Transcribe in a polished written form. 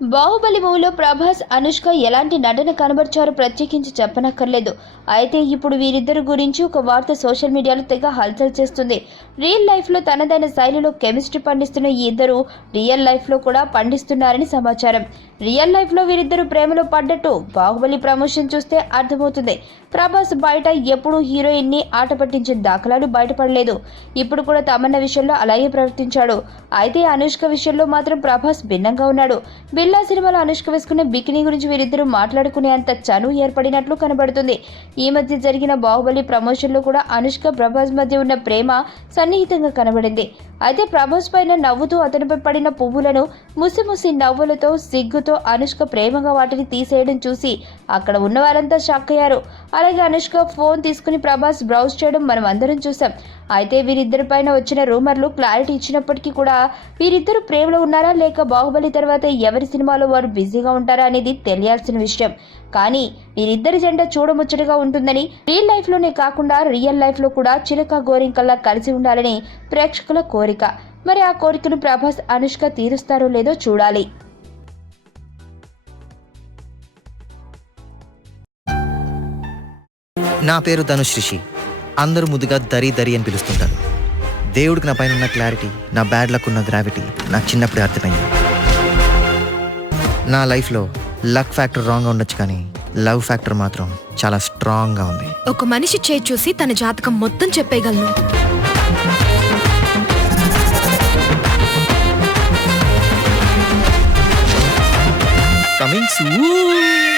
బాహుబలి మూవీలో ప్రభాస్, అనుష్క ఎలాంటి నటన కనబరిచారో ప్రత్యేకించి చెప్పనక్కర్లేదు. అయితే ఇప్పుడు వీరిద్దరి గురించి ఒక వార్త సోషల్ మీడియాలో తెగ హల్చల్ చేస్తుంది. రియల్ లైఫ్లో తనదైన శైలిలో కెమిస్ట్రీ పండిస్తున్న ఈ ఇద్దరు రియల్ లైఫ్లో కూడా పండిస్తున్నారని సమాచారం. రియల్ లైఫ్లో వీరిద్దరు ప్రేమలో పడ్డట్టు బాహుబలి ప్రమోషన్ చూస్తే అర్థమవుతుంది. ప్రభాస్ బయట ఎప్పుడూ హీరోయిన్ని ఆట పట్టించిన దాఖలాలు బయటపడలేదు. ఇప్పుడు కూడా తమన్నా విషయంలో అలాగే ప్రవర్తించాడు. అయితే అనుష్క విషయంలో మాత్రం ప్రభాస్ భిన్నంగా ఉన్నాడు. బిల్లా సినిమాలో అనుష్క వేసుకునే బికినీ గురించి వీరిద్దరూ మాట్లాడుకునేంత చనువు ఏర్పడినట్లు కనబడుతుంది. ఈ మధ్య జరిగిన బాహుబలి ప్రమోషన్లో కూడా అనుష్క ప్రభాస్ మధ్య ఉన్న ప్రేమ సన్నిహితంగా కనబడింది. అయితే ప్రభాస్ పైన నవ్వుతూ అతనిపై పడిన పువ్వులను ముసిముసి నవ్వులతో సిగ్గుతో అనుష్క ప్రేమగా వాటిని తీసేయడం చూసి అక్కడ ఉన్న వారంతా షాక్ అయ్యారు. అలాగే అనుష్క ఫోన్ తీసుకుని ప్రభాస్ బ్రౌజ్ చేయడం మనం అందరం చూసాం. అయితే వీరిద్దరి పైన వచ్చిన రూమర్లు క్లారిటీ ఇచ్చినప్పటికీ కూడా వీరిద్దరు ప్రేమలో ఉన్నారా లేక బాహుబలి తర్వాత ఎవరి సినిమాలో వారు బిజీగా ఉంటారా అనేది తెలియాల్సిన విషయం. కానీ వీరిద్దరి జెండా చూడముచ్చటగా ఉంటుందని, రియల్ లైఫ్లోనే కాకుండా రియల్ లైఫ్లో కూడా చిలక గోరింకల్లా కలిసి ఉండాలని ప్రేక్షకుల కోరిక. మరి ఆ కోరికను ప్రభాస్, అనుష్క తీరుస్తారో లేదో చూడాలి. నా పేరు ధనుష్ రిషి. అందరూ ముద్దుగా దరి దరి అని పిలుస్తుంటారు. దేవుడికి నా పైన ఉన్న క్లారిటీ, నా బ్యాడ్ లక్ ఉన్న గ్రావిటీ నాకు చిన్నప్పుడే అర్థమైంది. నా లైఫ్లో లక్ ఫ్యాక్టర్ రాంగ్గా ఉండొచ్చు, కానీ లవ్ ఫ్యాక్టర్ మాత్రం చాలా స్ట్రాంగ్గా ఉంది. ఒక మనిషి చేయి చూసి తన జాతకం మొత్తం చెప్పేయగలను. Coming soon.